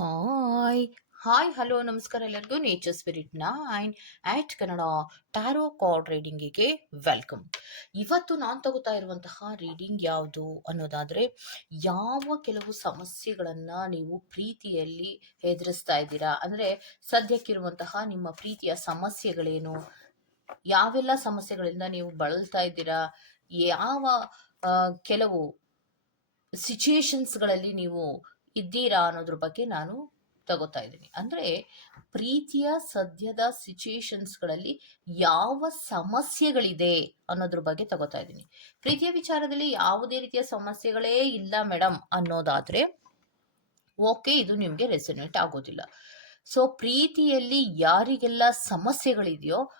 Hi hi hello ನಮಸ್ಕಾರ ಎಲ್ಲರಿಗೂ. Nature spirit nine at Kannada tarot card ರೀಡಿಂಗಿಗೆ welcome ಇವತ್ತು ನಾನು ತಗೋತಾ ಇರುವಂತಹ ರೀಡಿಂಗ್ ಯಾವುದು ಅನ್ನೋದಾದ್ರೆ, ಯಾವ ಕೆಲವು ಸಮಸ್ಯೆಗಳನ್ನು ನೀವು ಪ್ರೀತಿಯಲ್ಲಿ ಎದುರಿಸ್ತಾ ಇದ್ದೀರಾ? ಅಂದ್ರೆ ಸದ್ಯಕ್ಕಿರುವಂತಹ ನಿಮ್ಮ ಪ್ರೀತಿಯ ಸಮಸ್ಯೆಗಳೇನು? ಯಾವೆಲ್ಲ ಸಮಸ್ಯೆಗಳಿಂದ ನೀವು ಬಳಲ್ತಾ ಇದ್ದೀರಾ? ಯಾವ ಕೆಲವು ಸಿಚುಯೇಷನ್ಸ್ಗಳಲ್ಲಿ ನೀವು ಇದ್ದೀರಾ ಅನ್ನೋದ್ರ ಬಗ್ಗೆ ನಾನು ತಗೋತಾ ಇದ್ದೀನಿ. ಅಂದ್ರೆ ಪ್ರೀತಿಯ ಸದ್ಯದ ಸಿಚುಯೇಷನ್ಸ್ಗಳಲ್ಲಿ ಯಾವ ಸಮಸ್ಯೆಗಳಿದೆ ಅನ್ನೋದ್ರ ಬಗ್ಗೆ ತಗೋತಾ ಇದ್ದೀನಿ. ಪ್ರೀತಿಯ ವಿಚಾರದಲ್ಲಿ ಯಾವುದೇ ರೀತಿಯ ಸಮಸ್ಯೆಗಳೇ ಇಲ್ಲ ಮೇಡಮ್ ಅನ್ನೋದಾದ್ರೆ ಓಕೆ ಇದು ನಿಮಗೆ ರೆಸೊನೇಟ್ ಆಗೋದಿಲ್ಲ. ಸೊ ಪ್ರೀತಿಯಲ್ಲಿ ಯಾರಿಗೆಲ್ಲ ಸಮಸ್ಯೆಗಳಿದೆಯೋ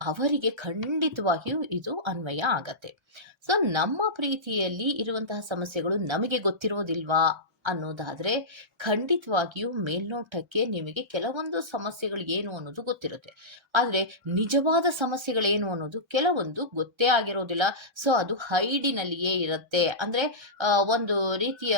ಅವರಿಗೆ ಖಂಡಿತವಾಗಿಯೂ ಇದು ಅನ್ವಯ ಆಗತ್ತೆ. ಸೊ ನಮ್ಮ ಪ್ರೀತಿಯಲ್ಲಿ ಇರುವಂತಹ ಸಮಸ್ಯೆಗಳು ನಮಗೆ ಗೊತ್ತಿರೋದಿಲ್ವಾ ಅನ್ನೋದಾದ್ರೆ ಖಂಡಿತವಾಗಿಯೂ ಮೇಲ್ನೋಟಕ್ಕೆ ನಿಮಗೆ ಕೆಲವೊಂದು ಸಮಸ್ಯೆಗಳು ಏನು ಅನ್ನೋದು ಗೊತ್ತಿರುತ್ತೆ. ಆದ್ರೆ ನಿಜವಾದ ಸಮಸ್ಯೆಗಳೇನು ಅನ್ನೋದು ಕೆಲವೊಂದು ಗೊತ್ತೇ ಆಗಿರೋದಿಲ್ಲ. ಸೊ ಅದು ಹೈಡಿನಲ್ಲಿಯೇ ಇರುತ್ತೆ. ಅಂದ್ರೆ ಒಂದು ರೀತಿಯ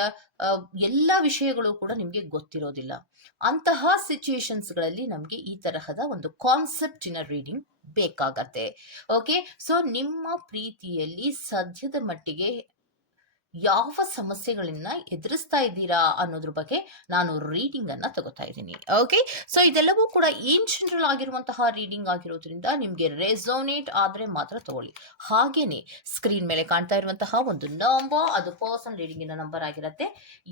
ಎಲ್ಲ ವಿಷಯಗಳು ಕೂಡ ನಿಮಗೆ ಗೊತ್ತಿರೋದಿಲ್ಲ. ಅಂತಹ ಸಿಚುಯೇಷನ್ಸ್ಗಳಲ್ಲಿ ನಮಗೆ ಈ ತರಹದ ಒಂದು ಕಾನ್ಸೆಪ್ಟಿನ ರೀಡಿಂಗ್ ಬೇಕಾಗತ್ತೆ. ಓಕೆ? ಸೊ ನಿಮ್ಮ ಪ್ರೀತಿಯಲ್ಲಿ ಸದ್ಯದ ಮಟ್ಟಿಗೆ ಯಾವ ಸಮಸ್ಯೆಗಳನ್ನ ಎದುರಿಸ್ತಾ ಇದ್ದೀರಾ ಅನ್ನೋದ್ರ ಬಗ್ಗೆ ನಾನು ರೀಡಿಂಗ್ ಅನ್ನ ತಗೋತಾ ಇದ್ದೀನಿ ಓಕೆ ಸೊ ಇದೆಲ್ಲವೂ ಕೂಡ ಏನ್ ಜನರಲ್ ಆಗಿರುವಂತಹ ರೀಡಿಂಗ್ ಆಗಿರೋದ್ರಿಂದ ನಿಮಗೆ ರೆಸೋನೇಟ್ ಆದ್ರೆ ಮಾತ್ರ ತಗೊಳ್ಳಿ. ಹಾಗೇನೆ ಸ್ಕ್ರೀನ್ ಮೇಲೆ ಕಾಣ್ತಾ ಇರುವಂತಹ ಒಂದು ನಂಬರ್ ಅದು ಪರ್ಸನ್ ರೀಡಿಂಗಿನ ನಂಬರ್ ಆಗಿರುತ್ತೆ.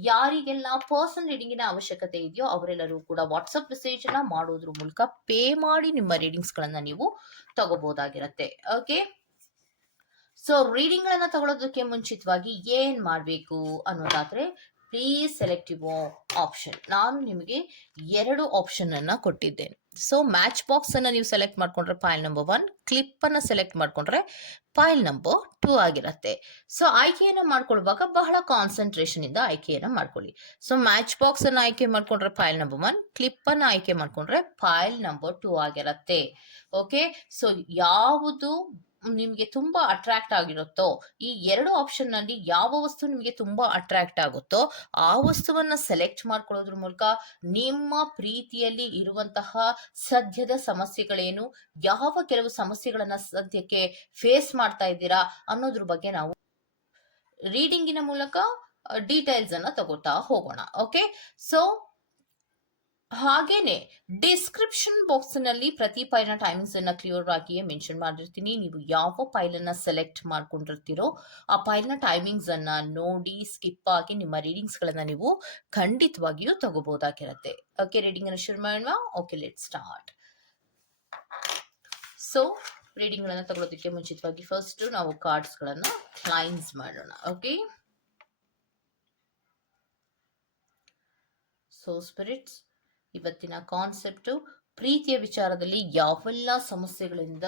ಯಾರಿಗೆಲ್ಲ ಪರ್ಸನ್ ರೀಡಿಂಗಿನ ಅವಶ್ಯಕತೆ ಇದೆಯೋ ಅವರೆಲ್ಲರೂ ಕೂಡ ವಾಟ್ಸಪ್ ಮೆಸೇಜ್ ಅನ್ನ ಮಾಡೋದ್ರ ಮೂಲಕ ಪೇ ಮಾಡಿ ನಿಮ್ಮ ರೀಡಿಂಗ್ಸ್ ಗಳನ್ನ ನೀವು ತಗೋಬಹುದಾಗಿರತ್ತೆ ಓಕೆ ಸೊ ರೀಡಿಂಗ್ ಗಳನ್ನ ತಗೊಳ್ಳೋದಕ್ಕೆ ಮುಂಚಿತವಾಗಿ ಏನ್ ಮಾಡಬೇಕು ಅನ್ನೋದಾದ್ರೆ ಪ್ಲೀಸ್ ಸೆಲೆಕ್ಟಿವ್ ಆಪ್ಷನ್ ನಾನು ನಿಮಗೆ ಎರಡು ಆಪ್ಷನ್ ಅನ್ನ ಕೊಟ್ಟಿದ್ದೇನೆ. ಸೊ ಮ್ಯಾಚ್ ಬಾಕ್ಸ್ ಅನ್ನ ನೀವು ಸೆಲೆಕ್ಟ್ ಮಾಡ್ಕೊಂಡ್ರೆ ಫೈಲ್ ನಂಬರ್ ಒನ್ ಕ್ಲಿಪ್ ಅನ್ನ ಸೆಲೆಕ್ಟ್ ಮಾಡ್ಕೊಂಡ್ರೆ ಫೈಲ್ ನಂಬರ್ ಟೂ ಆಗಿರತ್ತೆ. ಸೊ ಆಯ್ಕೆಯನ್ನು ಮಾಡ್ಕೊಳ್ಳುವಾಗ ಬಹಳ ಕಾನ್ಸಂಟ್ರೇಷನ್ ಇಂದ ಆಯ್ಕೆಯನ್ನ ಮಾಡ್ಕೊಳ್ಳಿ. ಸೊ ಮ್ಯಾಚ್ ಬಾಕ್ಸ್ ಅನ್ನ ಆಯ್ಕೆ ಮಾಡ್ಕೊಂಡ್ರೆ ಫೈಲ್ ನಂಬರ್ ಒನ್ ಕ್ಲಿಪ್ ಅನ್ನ ಆಯ್ಕೆ ಮಾಡ್ಕೊಂಡ್ರೆ ಫೈಲ್ ನಂಬರ್ ಟೂ ಆಗಿರತ್ತೆ. ಓಕೆ ಸೊ ಯಾವುದು ನಿಮಗೆ ತುಂಬಾ ಅಟ್ರಾಕ್ಟ್ ಆಗಿರುತ್ತೋ, ಈ ಎರಡು ಆಪ್ಷನ್ನಲ್ಲಿ ಯಾವ ವಸ್ತು ನಿಮಗೆ ತುಂಬಾ ಅಟ್ರಾಕ್ಟ್ ಆಗುತ್ತೋ, ಆ ವಸ್ತುವನ್ನ ಸೆಲೆಕ್ಟ್ ಮಾಡ್ಕೊಳ್ಳೋದ್ರ ಮೂಲಕ ನಿಮ್ಮ ಪ್ರೀತಿಯಲ್ಲಿ ಇರುವಂತಹ ಸದ್ಯದ ಸಮಸ್ಯೆಗಳೇನು, ಯಾವ ಕೆಲವು ಸಮಸ್ಯೆಗಳನ್ನ ಸದ್ಯಕ್ಕೆ ಫೇಸ್ ಮಾಡ್ತಾ ಇದ್ದೀರಾ ಅನ್ನೋದ್ರ ಬಗ್ಗೆ ನಾವು ರೀಡಿಂಗಿನ ಮೂಲಕ ಡೀಟೇಲ್ಸ್ ಅನ್ನ ತಗೋತಾ ಹೋಗೋಣ ಓಕೆ ಸೊ ಹಾಗೇನೆ ಡಿಸ್ಕ್ರಿಪ್ಷನ್ ಬಾಕ್ಸ್ನಲ್ಲಿ ಪ್ರತಿ ಫೈಲ್ನ ಟೈಮಿಂಗ್ಸ್ ಅನ್ನ ಕ್ಲಿಯರ್ ಆಗಿಯೇ ಮೆನ್ಷನ್ ಮಾಡಿರ್ತೀನಿ. ನೀವು ಯಾವ ಫೈಲ್ ಅನ್ನ ಸೆಲೆಕ್ಟ್ ಮಾಡ್ಕೊಂಡಿರ್ತೀರೋ, ಆ ಫೈಲ್ನ ಟೈಮಿಂಗ್ಸ್ ಅನ್ನ ನೋಡಿ ಸ್ಕಿಪ್ ಆಗಿ ನಿಮ್ಮ ರೀಡಿಂಗ್ಸ್ ಗಳನ್ನ ನೀವು ಖಂಡಿತವಾಗಿಯೂ ತಗೋಬಹುದಾಗಿರುತ್ತೆ ಓಕೆ ರೀಡಿಂಗ್ ಅನ್ನು ಶುರು ಮಾಡೋಣ. Okay let start so reading ಗಳನ್ನ ತಗೊಳ್ಳೋದಕ್ಕೆ ಮುಂಚಿತವಾಗಿ ಫಸ್ಟ್ ನಾವು ಕಾರ್ಡ್ಸ್ ಗಳನ್ನ ಕ್ಲೈನ್ಸ್ ಮಾಡೋಣ. ಓಕೆ ಸೊ ಸ್ಪಿರಿಟ್ಸ್ ಇವತ್ತಿನ ಕಾನ್ಸೆಪ್ಟು ಪ್ರೀತಿಯ ವಿಚಾರದಲ್ಲಿ ಯಾವೆಲ್ಲ ಸಮಸ್ಯೆಗಳಿಂದ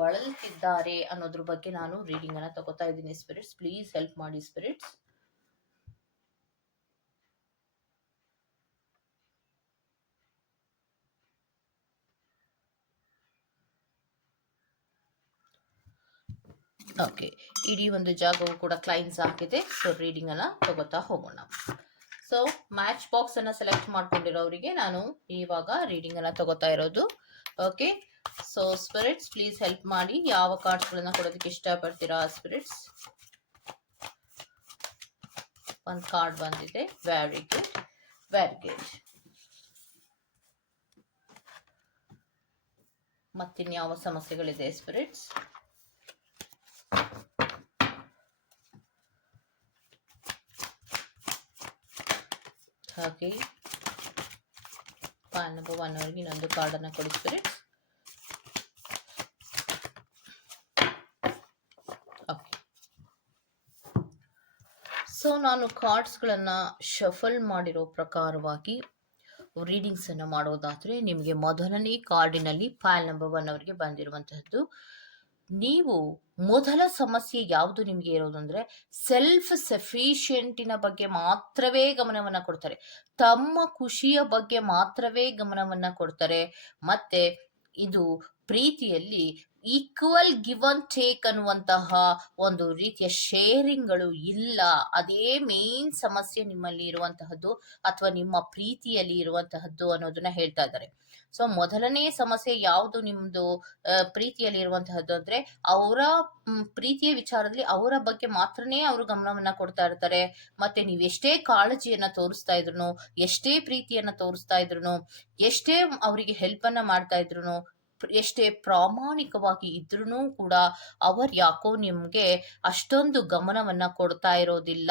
ಬಳಲ್ತಿದ್ದಾರೆ ಅನ್ನೋದ್ರ ಬಗ್ಗೆ ನಾನು ರೀಡಿಂಗ್ ಅನ್ನ ತಗೋತಾ ಇದ್ದೀನಿ ಸ್ಪಿರಿಟ್ಸ್ ಪ್ಲೀಸ್ ಹೆಲ್ಪ್ ಮಾಡಿ ಸ್ಪಿರಿಟ್ಸ್ ಓಕೆ ಇಡೀ ಒಂದು ಜಾಗವು ಕೂಡ ಕ್ಲೈನ್ಸ್ ಆಗಿದೆ. ಸೊ ರೀಡಿಂಗ್ ಅನ್ನ ತಗೋತಾ ಹೋಗೋಣ. ಸೊ ಮ್ಯಾಚ್ ಬಾಕ್ಸ್ ಅನ್ನ ಸೆಲೆಕ್ಟ್ ಮಾಡ್ಕೊಂಡಿರೋರಿಗೆ ನಾನು ಇವಾಗ ರೀಡಿಂಗ್ ಅನ್ನ ತಗೋತಾ ಇರೋದು. Okay so spirits please help ಮಾಡಿ ಯಾವ ಕಾರ್ಡ್ಸ್ ಗಳನ್ನ ಕೊಡೋದಕ್ಕೆ ಇಷ್ಟಪಡ್ತೀರಾ ಸ್ಪಿರಿಟ್ಸ್ ಒಂದು ಕಾರ್ಡ್ ಬಂದಿದೆ. ವೆರಿ ಗುಡ್ ವೆರಿ ಗುಡ್ ಮತ್ತಿನ್ಯಾವ ಸಮಸ್ಯೆಗಳಿದೆ ಸ್ಪಿರಿಟ್ಸ್ ಹಾಗೆ ಪಾನ್ ನಂಬರ್ ಒನ್ ಅವರಿಗೆ ಇನ್ನೊಂದು ಕಾರ್ಡನ್ನು ಕೊಡಿ ಸ್ಪಿರಿಟ್ಸ್ ಓಕೆ ಸೊ ನಾನು ಕಾರ್ಡ್ಸ್ಗಳನ್ನು ಶಫಲ್ ಮಾಡಿರೋ ಪ್ರಕಾರವಾಗಿ ರೀಡಿಂಗ್ಸ್ ಅನ್ನು ಮಾಡೋದಾದ್ರೆ ನಿಮಗೆ ಮೊದಲನೇ ಕಾರ್ಡಿನಲ್ಲಿ ಫೈಲ್ ನಂಬರ್ ಒನ್ ಅವರಿಗೆ ಬಂದಿರುವಂತಹದ್ದು. ನೀವು ಮೊದಲ ಸಮಸ್ಯೆ ಯಾವುದು ನಿಮಗೆ ಇರೋದು ಅಂದ್ರೆ ಸೆಲ್ಫ್ ಸಫಿಷಿಯೆಂಟಿನ ಬಗ್ಗೆ ಮಾತ್ರವೇ ಗಮನವನ್ನ ಕೊಡ್ತಾರೆ. ತಮ್ಮ ಖುಷಿಯ ಬಗ್ಗೆ ಮಾತ್ರವೇ ಗಮನವನ್ನ ಕೊಡ್ತಾರೆ. ಮತ್ತೆ ಇದು ಪ್ರೀತಿಯಲ್ಲಿ ಈಕ್ವಲ್ ಗಿವ್ ಅಂಡ್ ಟೇಕ್ ಅನ್ನುವಂತಹ ಒಂದು ರೀತಿಯ ಶೇರಿಂಗ್ಗಳು ಇಲ್ಲ. ಅದೇ ಮೇನ್ ಸಮಸ್ಯೆ ನಿಮ್ಮಲ್ಲಿ ಇರುವಂತಹದ್ದು ಅಥವಾ ನಿಮ್ಮ ಪ್ರೀತಿಯಲ್ಲಿ ಇರುವಂತಹದ್ದು ಅನ್ನೋದನ್ನ ಹೇಳ್ತಾ ಇದ್ದಾರೆ. ಸೊ ಮೊದಲನೇ ಸಮಸ್ಯೆ ಯಾವುದು ನಿಮ್ದು? ಪ್ರೀತಿಯಲ್ಲಿ ಇರುವಂತಹದ್ದು ಅಂದ್ರೆ ಅವರ ಪ್ರೀತಿಯ ವಿಚಾರದಲ್ಲಿ ಅವರ ಬಗ್ಗೆ ಮಾತ್ರನೇ ಅವರು ಗಮನವನ್ನ ಕೊಡ್ತಾ ಇರ್ತಾರೆ. ಮತ್ತೆ ನೀವ್ ಎಷ್ಟೇ ಕಾಳಜಿಯನ್ನ ತೋರಿಸ್ತಾ ಇದ್ರು ಎಷ್ಟೇ ಪ್ರೀತಿಯನ್ನ ತೋರಿಸ್ತಾ ಇದ್ರು ಎಷ್ಟೇ ಅವರಿಗೆ ಹೆಲ್ಪ್ ಅನ್ನ ಮಾಡ್ತಾ ಇದ್ರು ಎಷ್ಟೇ ಪ್ರಾಮಾಣಿಕವಾಗಿ ಇದ್ರೂ ಕೂಡ ಅವರು ಯಾಕೋ ನಿಮ್ಗೆ ಅಷ್ಟೊಂದು ಗಮನವನ್ನ ಕೊಡ್ತಾ ಇರೋದಿಲ್ಲ.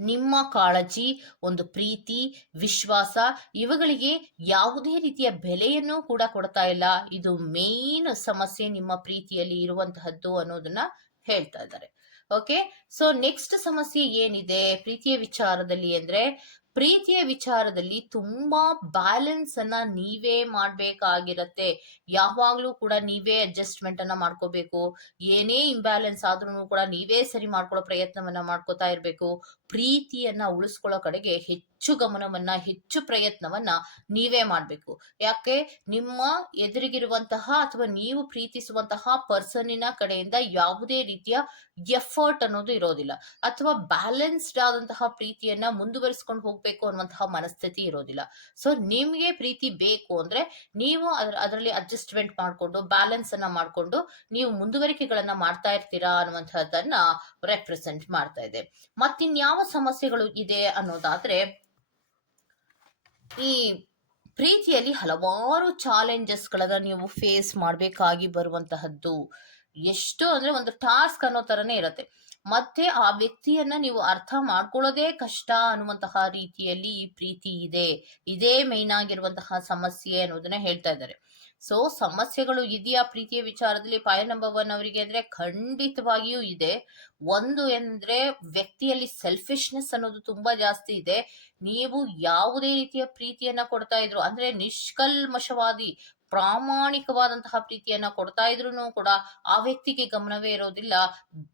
ನಿಮ್ಮ ಕಾಳಜಿ, ಒಂದು ಪ್ರೀತಿ, ವಿಶ್ವಾಸ, ಇವುಗಳಿಗೆ ಯಾವುದೇ ರೀತಿಯ ಬೆಲೆಯನ್ನು ಕೂಡ ಕೊಡ್ತಾ ಇಲ್ಲ. ಇದು ಮೇನ್ ಸಮಸ್ಯೆ ನಿಮ್ಮ ಪ್ರೀತಿಯಲ್ಲಿ ಇರುವಂತಹದ್ದು ಅನ್ನೋದನ್ನ ಹೇಳ್ತಾ ಇದ್ದಾರೆ. ಓಕೆ ಸೊ ನೆಕ್ಸ್ಟ್ ಸಮಸ್ಯೆ ಏನಿದೆ? ಪ್ರೀತಿಯ ವಿಚಾರದಲ್ಲಿ ಅಂದ್ರೆ, ಪ್ರೀತಿಯ ವಿಚಾರದಲ್ಲಿ ತುಂಬಾ ಬ್ಯಾಲೆನ್ಸ್ ಅನ್ನ ನೀವೇ ಮಾಡ್ಬೇಕಾಗಿರತ್ತೆ. ಯಾವಾಗ್ಲೂ ಕೂಡ ನೀವೇ ಅಡ್ಜಸ್ಟ್ಮೆಂಟ್ ಅನ್ನ ಮಾಡ್ಕೋಬೇಕು. ಏನೇ ಇಂಬ್ಯಾಲೆನ್ಸ್ ಆದ್ರೂ ಕೂಡ ನೀವೇ ಸರಿ ಮಾಡ್ಕೊಳ್ಳೋ ಪ್ರಯತ್ನವನ್ನ ಮಾಡ್ಕೋತಾ ಇರ್ಬೇಕು. ಪ್ರೀತಿಯನ್ನ ಉಳಿಸ್ಕೊಳ್ಳೋ ಕಡೆಗೆ ಹೆಚ್ಚು ಗಮನವನ್ನ, ಹೆಚ್ಚು ಪ್ರಯತ್ನವನ್ನ ನೀವೇ ಮಾಡ್ಬೇಕು. ಯಾಕೆ? ನಿಮ್ಮ ಎದುರಿಗಿರುವಂತಹ ಅಥವಾ ನೀವು ಪ್ರೀತಿಸುವಂತಹ ಪರ್ಸನ್ನಿನ ಕಡೆಯಿಂದ ಯಾವುದೇ ರೀತಿಯ ಎಫರ್ಟ್ ಅನ್ನೋದು ಇರೋದಿಲ್ಲ. ಅಥವಾ ಬ್ಯಾಲೆನ್ಸ್ಡ್ ಆದಂತಹ ಪ್ರೀತಿಯನ್ನ ಮುಂದುವರಿಸ್ಕೊಂಡು ಹೋಗ್ಬೇಕು ಅನ್ನುವಂತಹ ಮನಸ್ಥಿತಿ ಇರೋದಿಲ್ಲ. ಸೊ ನಿಮ್ಗೆ ಪ್ರೀತಿ ಬೇಕು ಅಂದ್ರೆ ನೀವು ಅದರಲ್ಲಿ ಅದರಲ್ಲಿ ಅಡ್ಜಸ್ಟ್ಮೆಂಟ್ ಮಾಡ್ಕೊಂಡು ಬ್ಯಾಲೆನ್ಸ್ ಅನ್ನ ಮಾಡ್ಕೊಂಡು ನೀವು ಮುಂದುವರಿಕೆಗಳನ್ನ ಮಾಡ್ತಾ ಇರ್ತೀರಾ ಅನ್ನುವಂತಹದ್ದನ್ನ ರೆಪ್ರೆಸೆಂಟ್ ಮಾಡ್ತಾ ಇದೆ. ಮತ್ತಿನ್ಯಾವ ಸಮಸ್ಯೆಗಳು ಇದೆ ಅನ್ನೋದಾದ್ರೆ ಈ ಪ್ರೀತಿಯಲ್ಲಿ ಹಲವಾರು ಚಾಲೆಂಜಸ್ ಗಳನ್ನ ನೀವು ಫೇಸ್ ಮಾಡಬೇಕಾಗಿ ಬರುವಂತಹದ್ದು. ಎಷ್ಟು ಅಂದ್ರೆ ಒಂದು ಟಾಸ್ಕ್ ಅನ್ನೋ ತರನೇ ಇರುತ್ತೆ. ಮತ್ತೆ ಆ ವ್ಯಕ್ತಿಯನ್ನ ನೀವು ಅರ್ಥ ಮಾಡ್ಕೊಳ್ಳೋದೇ ಕಷ್ಟ ಅನ್ನುವಂತಹ ರೀತಿಯಲ್ಲಿ ಈ ಪ್ರೀತಿ ಇದೆ. ಇದೇ ಮೇನ್ ಆಗಿರುವಂತಹ ಸಮಸ್ಯೆ ಅನ್ನೋದನ್ನ ಹೇಳ್ತಾ ಇದ್ದಾರೆ. ಸೊ ಸಮಸ್ಯೆಗಳು ಇದೆಯಾ ಪ್ರೀತಿಯ ವಿಚಾರದಲ್ಲಿ? ಪಾಯ ನಂಬರ್ ಒನ್ ಅವರಿಗೆ ಅಂದ್ರೆ ಖಂಡಿತವಾಗಿಯೂ ಇದೆ. ಒಂದು ಎಂದ್ರೆ ವ್ಯಕ್ತಿಯಲ್ಲಿ ಸೆಲ್ಫಿಶ್ನೆಸ್ ಅನ್ನೋದು ತುಂಬಾ ಜಾಸ್ತಿ ಇದೆ. ನೀವು ಯಾವುದೇ ರೀತಿಯ ಪ್ರೀತಿಯನ್ನ ಕೊಡ್ತಾ ಇದ್ರು ಅಂದ್ರೆ ನಿಷ್ಕಲ್ಮಶವಾದಿ ಪ್ರಾಮಾಣಿಕವಾದಂತಹ ಪ್ರೀತಿಯನ್ನ ಕೊಡ್ತಾ ಇದ್ರು ಕೂಡ ಆ ವ್ಯಕ್ತಿಗೆ ಗಮನವೇ ಇರೋದಿಲ್ಲ.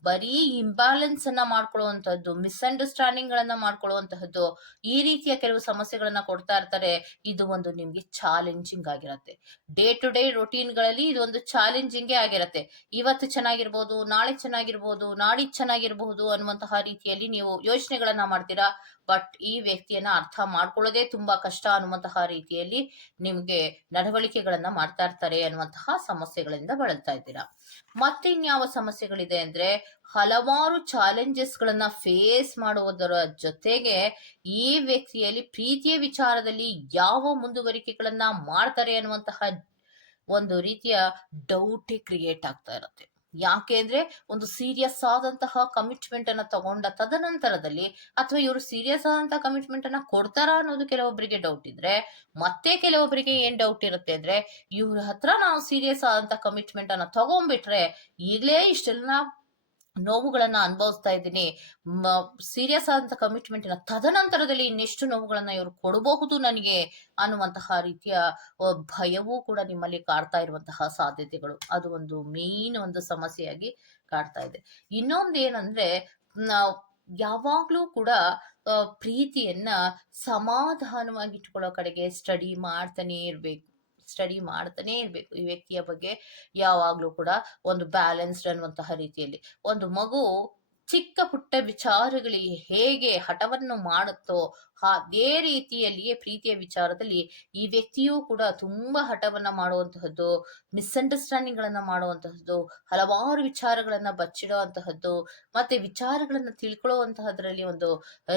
ಬರೀ ಇಂಬ್ಯಾಲೆನ್ಸ್ ಅನ್ನ ಮಾಡ್ಕೊಳ್ಳುವಂತಹದ್ದು ಮಿಸ್ಅಂಡರ್ಸ್ಟ್ಯಾಂಡಿಂಗ್ ಗಳನ್ನ ಮಾಡ್ಕೊಳ್ಳುವಂತಹದ್ದು ಈ ರೀತಿಯ ಕೆಲವು ಸಮಸ್ಯೆಗಳನ್ನ ಕೊಡ್ತಾ ಇರ್ತಾರೆ, ಇದು ಒಂದು ನಿಮ್ಗೆ ಚಾಲೆಂಜಿಂಗ್ ಆಗಿರತ್ತೆ. ಡೇ ಟು ಡೇ ರೊಟೀನ್ಗಳಲ್ಲಿ ಇದು ಒಂದು ಚಾಲೆಂಜಿಂಗೇ ಆಗಿರತ್ತೆ. ಇವತ್ತು ಚೆನ್ನಾಗಿರ್ಬೋದು, ನಾಳೆ ಚೆನ್ನಾಗಿರ್ಬೋದು, ನಾಡಿದ್ ಚೆನ್ನಾಗಿರ್ಬಹುದು ಅನ್ನುವಂತಹ ರೀತಿಯಲ್ಲಿ ನೀವು ಯೋಚನೆಗಳನ್ನ ಮಾಡ್ತೀರಾ? ಬಟ್ ಈ ವ್ಯಕ್ತಿಯನ್ನ ಅರ್ಥ ಮಾಡ್ಕೊಳ್ಳೋದೇ ತುಂಬಾ ಕಷ್ಟ ಅನ್ನುವಂತಹ ರೀತಿಯಲ್ಲಿ ನಿಮ್ಗೆ ನಡವಳಿಕೆಗಳನ್ನ ಮಾಡ್ತಾ ಇರ್ತಾರೆ ಅನ್ನುವಂತಹ ಸಮಸ್ಯೆಗಳಿಂದ ಬಳಲ್ತಾ ಇದ್ದೀರಾ. ಮತ್ತಿನ್ಯಾವ ಸಮಸ್ಯೆಗಳಿದೆ ಅಂದ್ರೆ ಹಲವಾರು ಚಾಲೆಂಜಸ್ ಗಳನ್ನ ಫೇಸ್ ಮಾಡುವುದರ ಜೊತೆಗೆ ಈ ವ್ಯಕ್ತಿಯಲ್ಲಿ ಪ್ರೀತಿಯ ವಿಚಾರದಲ್ಲಿ ಯಾವ ಮುಂದುವರಿಕೆಗಳನ್ನ ಮಾಡ್ತಾರೆ ಅನ್ನುವಂತಹ ಒಂದು ರೀತಿಯ ಡೌಟ್ ಕ್ರಿಯೇಟ್ ಆಗ್ತಾ ಇರುತ್ತೆ. ಯಾಕೆ ಅಂದ್ರೆ ಒಂದು ಸೀರಿಯಸ್ ಆದಂತಹ ಕಮಿಟ್ಮೆಂಟ್ ಅನ್ನ ತಗೊಂಡ ತದನಂತರದಲ್ಲಿ ಅಥವಾ ಇವರು ಸೀರಿಯಸ್ ಆದಂತಹ ಕಮಿಟ್ಮೆಂಟ್ ಅನ್ನ ಕೊಡ್ತಾರಾ ಅನ್ನೋದು ಕೆಲವೊಬ್ಬರಿಗೆ ಡೌಟ್ ಇದ್ರೆ, ಮತ್ತೆ ಕೆಲವೊಬ್ಬರಿಗೆ ಏನ್ ಡೌಟ್ ಇರುತ್ತೆ ಅಂದ್ರೆ, ಇವ್ರ ಹತ್ರ ನಾವು ಸೀರಿಯಸ್ ಆದಂತಹ ಕಮಿಟ್ಮೆಂಟ್ ಅನ್ನ ತಗೊಂಡ್ಬಿಟ್ರೆ ಈಗಲೇ ಇಷ್ಟೆಲ್ಲ ನೋವುಗಳನ್ನ ಅನುಭವಿಸ್ತಾ ಇದ್ದೀನಿ. ಸೀರಿಯಸ್ ಆದಂತ ಕಮಿಟ್ಮೆಂಟ್ ತದನಂತರದಲ್ಲಿ ಇನ್ನೆಷ್ಟು ನೋವುಗಳನ್ನ ಇವರು ಕೊಡಬಹುದು ನನಗೆ ಅನ್ನುವಂತಹ ರೀತಿಯ ಭಯವೂ ಕೂಡ ನಿಮ್ಮಲ್ಲಿ ಕಾಡ್ತಾ ಇರುವಂತಹ ಸಾಧ್ಯತೆಗಳು. ಅದು ಒಂದು ಮೇನ್ ಒಂದು ಸಮಸ್ಯೆಯಾಗಿ ಕಾಡ್ತಾ ಇದೆ. ಇನ್ನೊಂದು ಏನಂದ್ರೆ ಯಾವಾಗ್ಲೂ ಕೂಡ ಪ್ರೀತಿಯನ್ನ ಸಮಾಧಾನವಾಗಿ ಇಟ್ಕೊಳ್ಳೋ ಕಡೆಗೆ ಸ್ಟಡಿ ಮಾಡ್ತಾನೆ ಇರ್ಬೇಕು. ಸ್ಟಡಿ ಮಾಡ್ತಾನೆ ಇರ್ಬೇಕು ಈ ವ್ಯಕ್ತಿಯ ಬಗ್ಗೆ ಯಾವಾಗ್ಲೂ ಕೂಡ ಒಂದು ಬ್ಯಾಲೆನ್ಸ್ಡ್ ಅನ್ನುವಂತಹ ರೀತಿಯಲ್ಲಿ. ಒಂದು ಮಗು ಚಿಕ್ಕ ಪುಟ್ಟ ವಿಚಾರಗಳಿಗೆ ಹೇಗೆ ಹಠವನ್ನು ಮಾಡುತ್ತೋ ಅದೇ ರೀತಿಯಲ್ಲಿಯೇ ಪ್ರೀತಿಯ ವಿಚಾರದಲ್ಲಿ ಈ ವ್ಯಕ್ತಿಯೂ ಕೂಡ ತುಂಬಾ ಹಠವನ್ನ ಮಾಡುವಂತಹದ್ದು ಮಿಸ್ಅಂಡರ್ಸ್ಟ್ಯಾಂಡಿಂಗ್ ಗಳನ್ನ ಮಾಡುವಂತಹದ್ದು, ಹಲವಾರು ವಿಚಾರಗಳನ್ನ ಬಚ್ಚಿಡುವಂತಹದ್ದು, ಮತ್ತೆ ವಿಚಾರಗಳನ್ನ ತಿಳ್ಕೊಳ್ಳುವಂತಹದ್ರಲ್ಲಿ ಒಂದು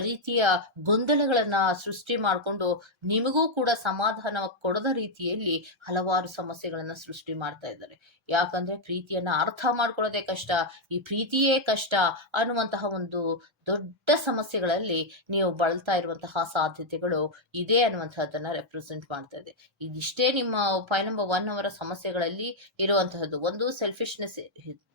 ರೀತಿಯ ಗೊಂದಲಗಳನ್ನ ಸೃಷ್ಟಿ ಮಾಡಿಕೊಂಡು ನಿಮಗೂ ಕೂಡ ಸಮಾಧಾನ ಕೊಡದ ರೀತಿಯಲ್ಲಿ ಹಲವಾರು ಸಮಸ್ಯೆಗಳನ್ನ ಸೃಷ್ಟಿ ಮಾಡ್ತಾ ಇದ್ದಾರೆ. ಯಾಕಂದ್ರೆ ಪ್ರೀತಿಯನ್ನ ಅರ್ಥ ಮಾಡ್ಕೊಳ್ಳೋದೇ ಕಷ್ಟ, ಈ ಪ್ರೀತಿಯೇ ಕಷ್ಟ ಅನ್ನುವಂತಹ ಒಂದು ದೊಡ್ಡ ಸಮಸ್ಯೆಗಳಲ್ಲಿ ನೀವು ಬಳಲ್ತಾ ಇರುವಂತಹ ಸಾಧ್ಯತೆಗಳು ಇದೆ ಅನ್ನುವಂತಹದನ್ನ ರೆಪ್ರೆಸೆಂಟ್ ಮಾಡ್ತಾ ಇದೆ. ಇದಿಷ್ಟೇ ನಿಮ್ಮ ಪಾಯಿಂಟ್ ನಂಬರ್ ಒನ್ ಅವರ ಸಮಸ್ಯೆಗಳಲ್ಲಿ ಇರುವಂತಹದ್ದು. ಒಂದು ಸೆಲ್ಫಿಶ್ನೆಸ್